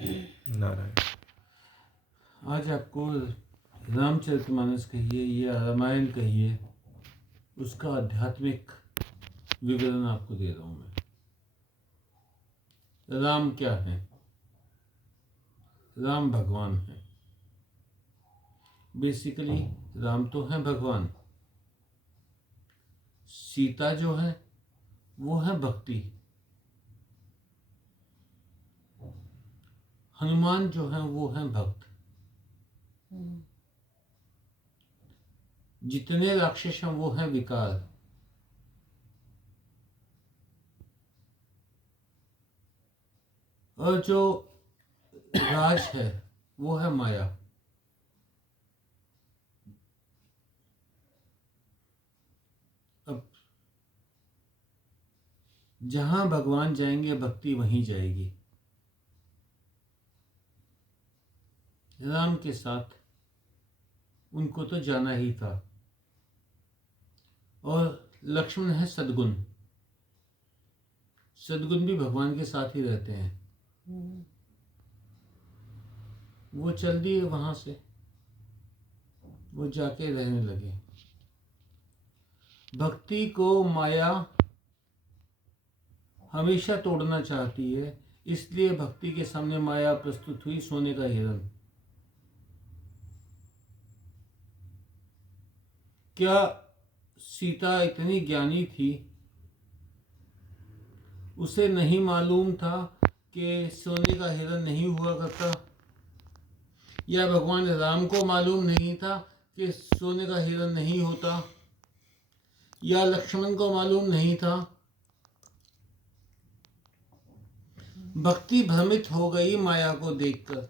नारायण। आज आपको रामचरितमानस कहिए या रामायण कहिए, उसका आध्यात्मिक विवरण आपको दे रहा हूं मैं। राम क्या है? राम भगवान है। बेसिकली राम तो है भगवान। सीता जो है वो है भक्ति। हनुमान जो है वो है भक्त। जितने राक्षस हैं वो हैं विकार। और जो राज है वो है माया। अब जहां भगवान जाएंगे भक्ति वहीं जाएगी। राम के साथ उनको तो जाना ही था। और लक्ष्मण है सद्गुण। सद्गुण भी भगवान के साथ ही रहते हैं। वो चल दिए वहां से, वो जाके रहने लगे। भक्ति को माया हमेशा तोड़ना चाहती है, इसलिए भक्ति के सामने माया प्रस्तुत हुई, सोने का हिरण। क्या सीता इतनी ज्ञानी थी? उसे नहीं मालूम था कि सोने का हिरण नहीं हुआ करता? या भगवान राम को मालूम नहीं था कि सोने का हिरण नहीं होता? या लक्ष्मण को मालूम नहीं था? भक्ति भ्रमित हो गई माया को देखकर।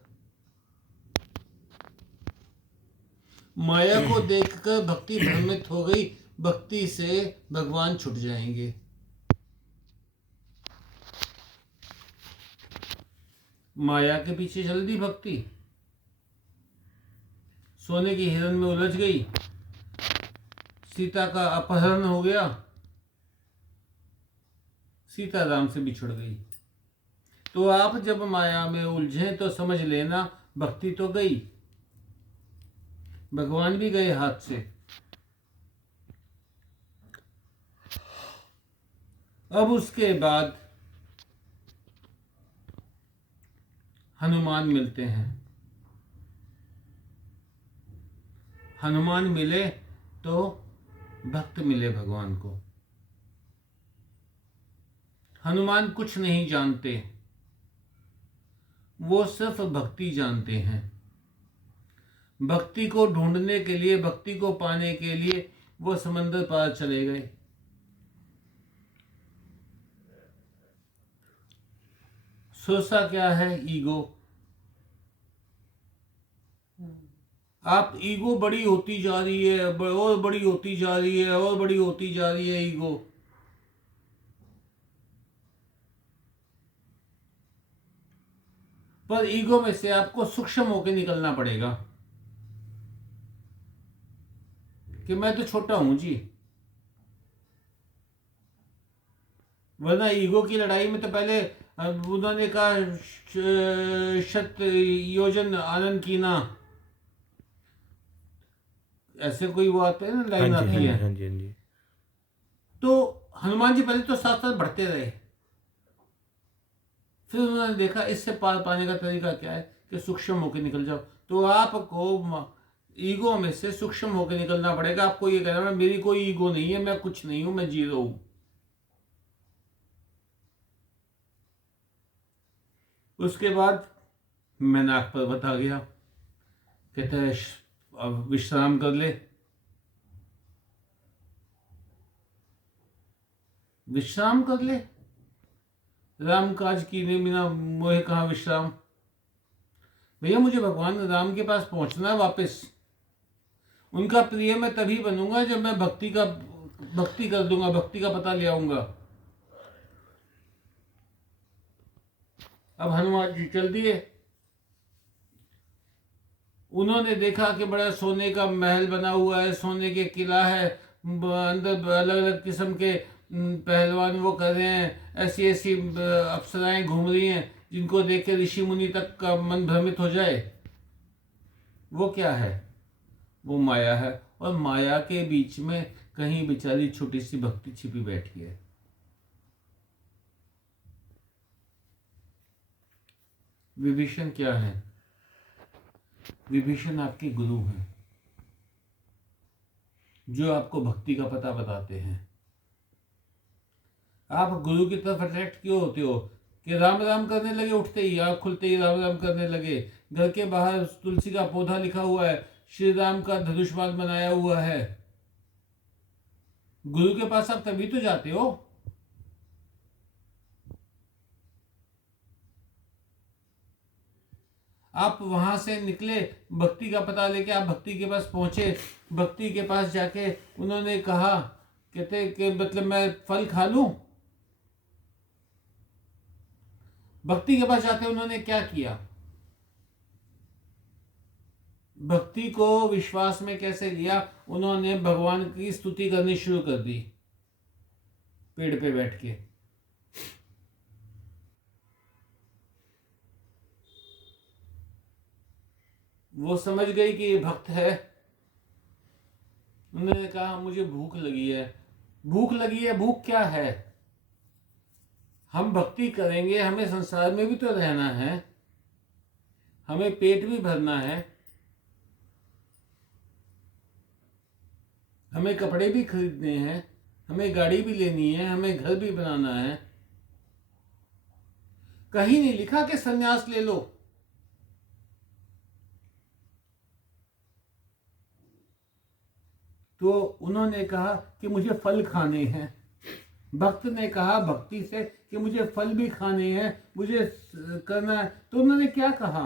माया को देखकर भक्ति भ्रमित हो गई। भक्ति से भगवान छूट जाएंगे। माया के पीछे चल दी भक्ति, सोने की हिरण में उलझ गई, सीता का अपहरण हो गया, सीता राम से बिछुड़ गई। तो आप जब माया में उलझे तो समझ लेना भक्ति तो गई, भगवान भी गए हाथ से। अब उसके बाद हनुमान मिलते हैं। हनुमान मिले तो भक्त मिले भगवान को। हनुमान कुछ नहीं जानते, वो सिर्फ भक्ति जानते हैं। भक्ति को ढूंढने के लिए, भक्ति को पाने के लिए वो समंदर पार चले गए। सोचा क्या है? ईगो। आप ईगो बड़ी होती जा रही है, और बड़ी होती जा रही है, और बड़ी होती जा रही है ईगो। पर ईगो में से आपको सूक्ष्म होकर निकलना पड़ेगा कि मैं तो छोटा हूं जी। वरना ईगो की लड़ाई में तो पहले उन्होंने कहा शत योजन आनंद की ना, ऐसे कोई वो आते हैं ना, लाइन आती है। हाँ जी, हाँ जी। तो हनुमान जी पहले तो साथ साथ बढ़ते रहे, फिर उन्होंने देखा इससे पार पाने का तरीका क्या है कि सूक्ष्म होकर निकल जाओ। तो आपको ईगो में से सूक्ष्म होकर निकलना पड़ेगा। आपको ये कहना है मेरी कोई ईगो नहीं है, मैं कुछ नहीं हूं, मैं जीरो हूं। उसके बाद मैनाक पर्वत आ गया। कहते हैं अब विश्राम कर ले। विश्राम कर ले, राम काज कीने बिना मोहे कहाँ विश्राम। भैया मुझे भगवान राम के पास पहुंचना है वापस। उनका प्रिय मैं तभी बनूंगा जब मैं भक्ति कर दूंगा, भक्ति का पता ले आऊंगा। अब हनुमान जी चल दिए। उन्होंने देखा कि बड़ा सोने का महल बना हुआ है, सोने के किला है, अंदर अलग अलग किस्म के पहलवान वो कर रहे हैं, ऐसी ऐसी अप्सराएं घूम रही हैं। जिनको देख के ऋषि मुनि तक का मन भ्रमित हो जाए, वो क्या है? वो माया है। और माया के बीच में कहीं बेचारी छोटी सी भक्ति छिपी बैठी है। विभीषण क्या है? विभीषण आपके गुरु हैं, जो आपको भक्ति का पता बताते हैं। आप गुरु की तरफ अट्रैक्ट क्यों होते हो कि राम राम करने लगे, उठते ही आँख खुलते ही राम राम करने लगे, घर के बाहर तुलसी का पौधा लिखा हुआ है, श्री राम का धनुष्मान बनाया हुआ है। गुरु के पास आप तभी तो जाते हो। आप वहां से निकले, भक्ति का पता लेके आप भक्ति के पास पहुंचे। भक्ति के पास जाके उन्होंने कहा, कहते कि मतलब मैं फल खा लूं। भक्ति के पास जाते उन्होंने क्या किया? भक्ति को विश्वास में कैसे लिया? उन्होंने भगवान की स्तुति करनी शुरू कर दी पेड़ पे बैठ के। वो समझ गई कि ये भक्त है। उन्होंने कहा मुझे भूख लगी है। भूख लगी है, भूख क्या है? हम भक्ति करेंगे, हमें संसार में भी तो रहना है, हमें पेट भी भरना है, हमें कपड़े भी खरीदने हैं, हमें गाड़ी भी लेनी है, हमें घर भी बनाना है। कहीं नहीं लिखा कि संन्यास ले लो। तो उन्होंने कहा कि मुझे फल खाने हैं। भक्त ने कहा भक्ति से कि मुझे फल भी खाने हैं, मुझे करना है। तो उन्होंने क्या कहा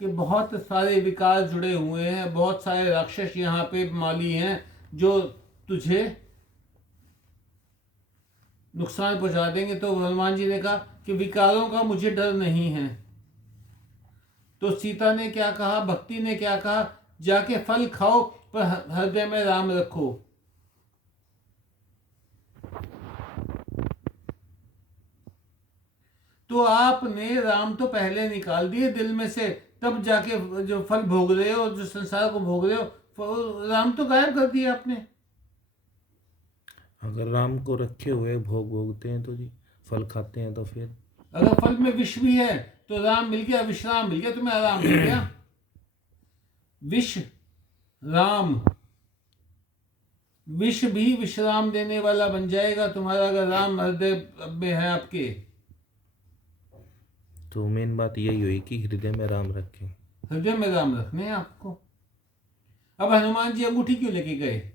कि बहुत सारे विकार जुड़े हुए हैं, बहुत सारे राक्षस यहाँ पे माली हैं जो तुझे नुकसान पहुंचा देंगे। तो हनुमान जी ने कहा कि विकारों का मुझे डर नहीं है। तो सीता ने क्या कहा, भक्ति ने क्या कहा, जाके फल खाओ पर हृदय में राम रखो। तो आपने राम तो पहले निकाल दिए दिल में से, तब जाके जो फल भोग रहे हो, जो संसार को भोग रहे हो, राम तो गायब कर दिया आपने। अगर राम को रखे हुए भोग भोगते हैं तो जी, फल खाते हैं तो फिर अगर फल में विष भी है तो राम मिल गया, विश्राम मिल गया, तुम्हें आराम मिल गया। विष राम, विष भी विश्राम देने वाला बन जाएगा तुम्हारा, अगर राम हृदय में है आपके। तो मेन बात यही हुई कि हृदय में राम रखें। हृदय में राम रखने हैं आपको। अब हनुमान जी अंगूठी क्यों लेके गए?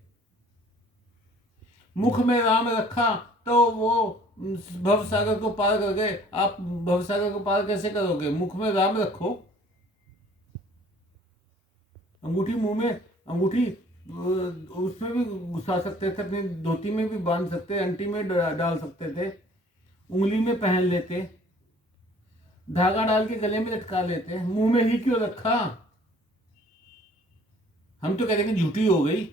मुख में राम रखा तो वो भवसागर को पार कर गए। आप भवसागर को पार कैसे करोगे? मुख में राम रखो। अंगूठी मुंह में, अंगूठी उसमें भी घुसा सकते थे, अपनी धोती में भी बांध सकते, अंटी में डाल सकते थे, उंगली में पहन लेते, धागा डाल के गले में लटका लेते। मुंह में ही क्यों रखा? हम तो कहते हैं कि झूठी हो गई।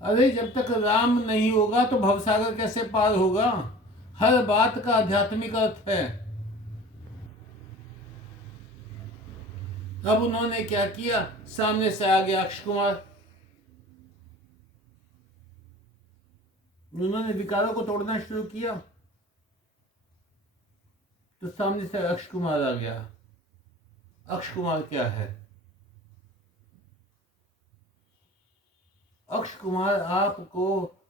अरे जब तक राम नहीं होगा तो भवसागर कैसे पार होगा? हर बात का आध्यात्मिक अर्थ है। अब उन्होंने क्या किया, सामने से आ गया अक्षय कुमार। उन्होंने विकारों को तोड़ना शुरू किया तो सामने से अक्षय कुमार आ गया। अक्षय कुमार क्या है? अक्षय कुमार आपको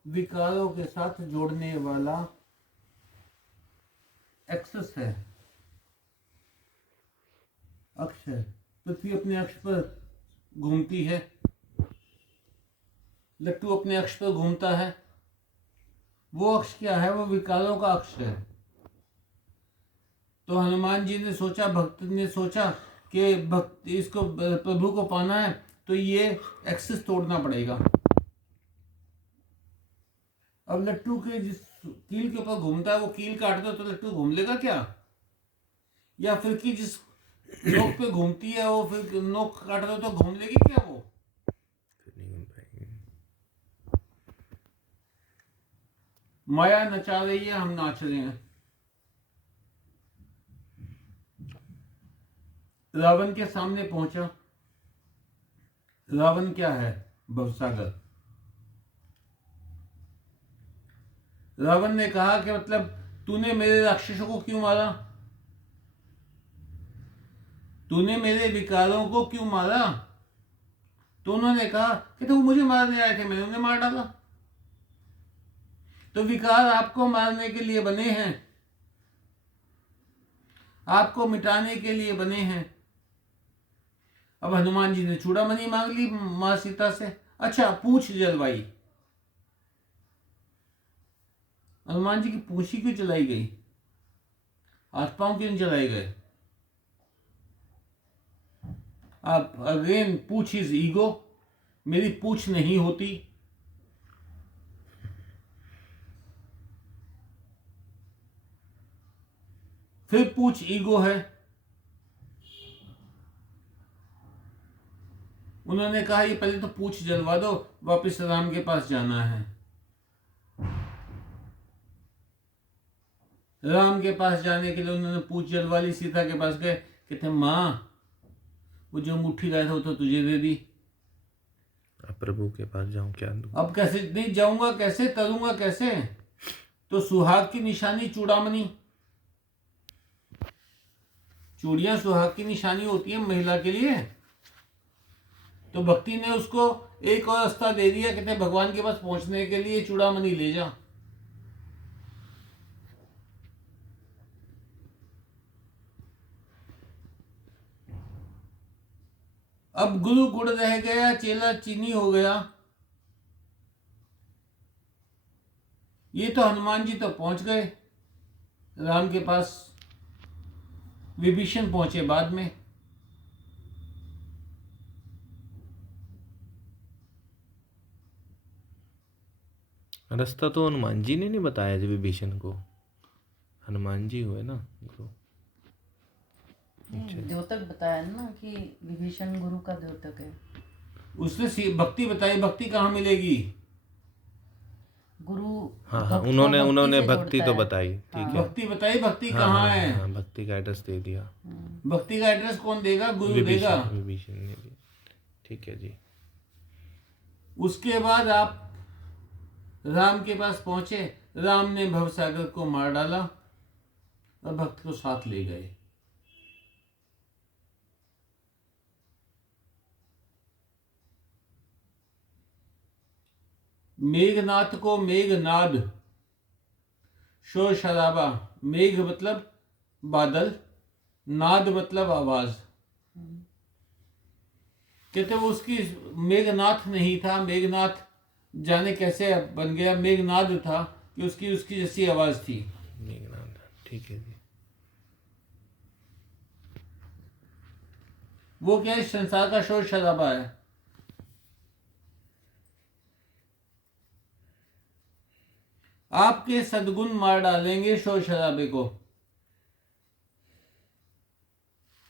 विकारों के साथ जोड़ने वाला एक्सेस है। अक्षय, पृथ्वी अपने अक्ष पर घूमती है, लट्टू अपने अक्ष पर घूमता है। वो अक्ष क्या है? वो विकारों का अक्ष है। तो हनुमान जी ने सोचा, भक्त ने सोचा कि भक्त इसको प्रभु को पाना है तो ये एक्सेस तोड़ना पड़ेगा। अब लट्टू के जिस कील के ऊपर घूमता है वो कील काट दो तो लट्टू घूम लेगा क्या? या फिर कि जिस नोक पे घूमती है वो फिर नोक काट दो तो घूम लेगी क्या? वो माया नचा रही है, हम नाच रहे हैं। रावण के सामने पहुंचा। रावण क्या है? भवसागर। रावण ने कहा कि मतलब तूने मेरे राक्षसों को क्यों मारा? तूने मेरे विकारों को क्यों मारा? तो उन्होंने कहा कि तो मुझे मारने आए थे, मैंने उन्हें मार डाला। तो विकार आपको मारने के लिए बने हैं, आपको मिटाने के लिए बने हैं। अब हनुमान जी ने चूड़ामणि मांग ली मां सीता से। अच्छा, पूंछ जलवाई। हनुमान जी की पूंछ ही क्यों जलाई गई? हाथ पांव क्यों नहीं जलाए गए? आप अगेन पूछ इज ईगो। मेरी पूछ नहीं होती। फिर पूछ ईगो है। उन्होंने कहा ये पहले तो पूछ जलवा दो, वापस राम के पास जाना है। राम के पास जाने के लिए उन्होंने पूछ जलवा ली। सीता के पास गए, कहते मां वो जो मुट्ठी लाया था वो तो तुझे दे दी। अब प्रभु के पास जाऊं क्या दूं? अब कैसे नहीं जाऊंगा, कैसे तरूंगा, कैसे? तो सुहाग की निशानी चूड़ामणि। चूड़ियां सुहाग की निशानी होती है महिला के लिए। तो भक्ति ने उसको एक और रास्ता दे दिया, कहते भगवान के पास पहुंचने के लिए चूड़ामणि ले जा। अब गुरु गुड़ रह गया, चेला चीनी हो गया। ये तो हनुमान जी तो पहुंच गए राम के पास, विभीषण पहुंचे बाद में। रास्ता तो हनुमान जी ने नहीं बताया जी विभीषण को। हनुमान जी हुए ना गुरु। द्योतक बताया ना कि विभीषण गुरु का द्योतक है। उसने भक्ति बताई। भक्ति कहाँ मिलेगी? गुरु हाँ भक्त को उन्होंने से भक्ति जोड़ता तो है। बताई, ठीक है। भक्ति बताई। भक्ति हाँ, कहाँ हाँ, है? हाँ, भक्ति का एड्रेस दे दिया। भक्ति का एड्रेस कौन देगा? गुरु देगा। विभीषण ने दिया, ठीक है जी। उसके बाद आप राम के पास पहुंचे। राम ने भवसागर को मार डाला और भक्त को साथ ले गए। मेघनाथ को मेघनाद, शोर शराबा। मेघ मतलब बादल, नाद मतलब आवाज। कहते वो उसकी मेघनाथ नहीं था, मेघनाथ जाने कैसे बन गया, मेघनाद था कि उसकी जैसी आवाज थी। मेघनाद, ठीक है जी। वो क्या है? संसार का शोर शराबा है। आपके सद्गुण मार डालेंगे शोर शराबे को,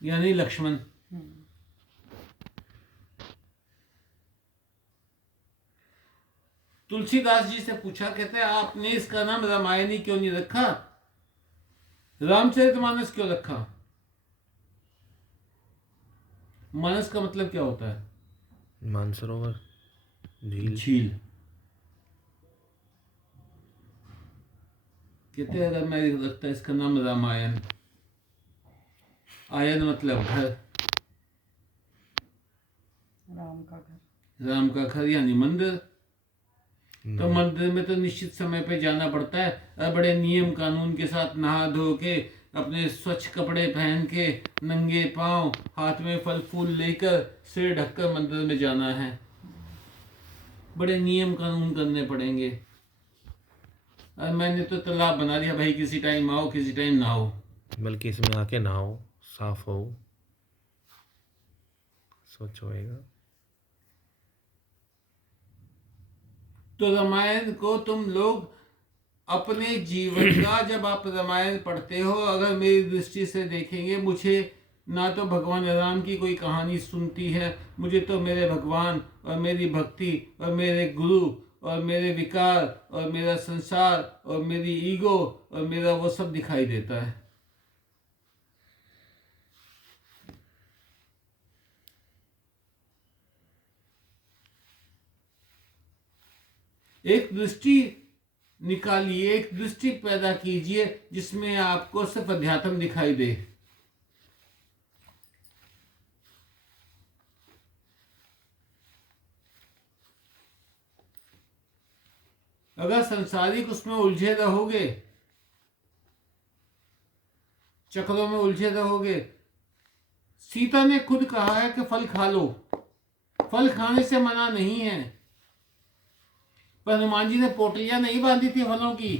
यानी लक्ष्मण। तुलसीदास जी से पूछा, कहते हैं आपने इसका नाम रामायणी क्यों नहीं रखा, रामचरितमानस क्यों रखा? मानस का मतलब क्या होता है? मानसरोवर, झील। झील। कहते हैं अगर मैं रखता इसका नाम रामायण, आयन मतलब घर, राम का घर, राम का घर यानी मंदिर। तो मंदिर में तो निश्चित समय पे जाना पड़ता है और बड़े नियम कानून के साथ नहा धो के अपने स्वच्छ कपड़े पहन के नंगे पांव हाथ में फल फूल लेकर सिर ढककर मंदिर में जाना है। बड़े नियम कानून करने पड़ेंगे। और मैंने तो तालाब बना दिया, भाई किसी टाइम आओ किसी टाइम ना आओ। बल्कि इसमें आके नहाओ, साफ हो, स्वच्छ होएगा। तो रामायण को तुम लोग अपने जीवन का, जब आप रामायण पढ़ते हो, अगर मेरी दृष्टि से देखेंगे, मुझे ना तो भगवान राम की कोई कहानी सुनती है, मुझे तो मेरे भगवान और मेरी भक्ति और मेरे गुरु और मेरे विकार और मेरा संसार और मेरी ईगो और मेरा वो सब दिखाई देता है। एक दृष्टि निकालिए, एक दृष्टि पैदा कीजिए जिसमें आपको सिर्फ अध्यात्म दिखाई दे। अगर संसारिक उसमें उलझे रहोगे, चक्रों में उलझे रहोगे, सीता ने खुद कहा है कि फल खा लो, फल खाने से मना नहीं है, पर हनुमान जी ने पोटलियां नहीं बांधी थी फलों की।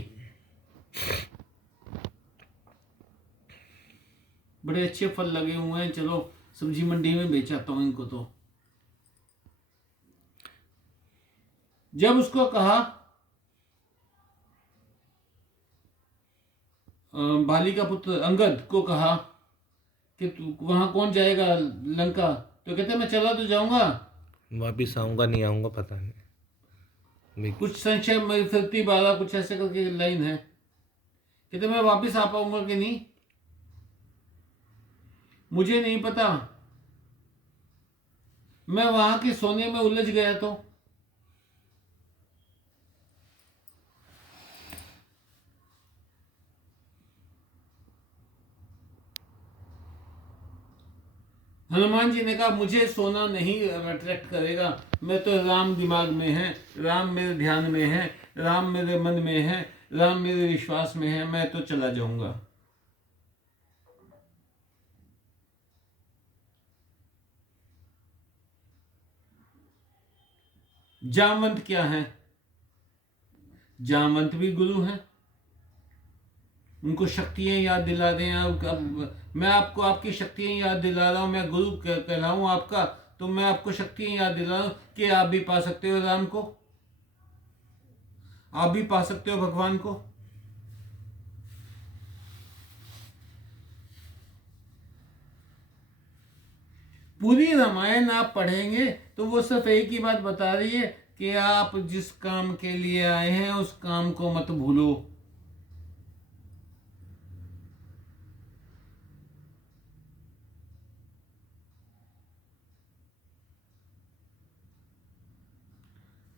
बड़े अच्छे फल लगे हुए हैं, चलो सब्जी मंडी में बेच आता हूं इनको। तो जब उसको कहा बाली का पुत्र अंगद को कहा कि तू वहां कौन जाएगा लंका, तो कहते मैं चला तो जाऊंगा, वापिस आऊँगा नहीं आऊँगा पता नहीं। कुछ संशय में फिरती बाला कुछ ऐसे करके लाइन है, कहते मैं वापिस आ पाऊंगा कि नहीं मुझे नहीं पता, मैं वहां के सोने में उलझ गया। तो हनुमान जी ने कहा मुझे सोना नहीं अट्रैक्ट करेगा, मैं तो राम दिमाग में है, राम मेरे ध्यान में है, राम मेरे मन में है, राम मेरे विश्वास में है, मैं तो चला जाऊंगा। जामवंत क्या है? जामवंत भी गुरु हैं, उनको शक्तियां याद दिला दें। अब मैं आपको आपकी शक्तियां याद दिला रहा हूं, मैं गुरु कहलाऊं आपका, तो मैं आपको शक्तियां याद दिला रहा हूं कि आप भी पा सकते हो राम को, आप भी पा सकते हो भगवान को। पूरी रामायण आप पढ़ेंगे तो वो सिर्फ एक ही बात बता रही है कि आप जिस काम के लिए आए हैं उस काम को मत भूलो।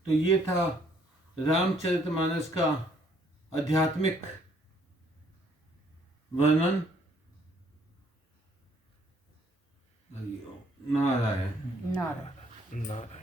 तो ये था रामचरितमानस का आध्यात्मिक वर्णन। नारायण नारायण। नारायण।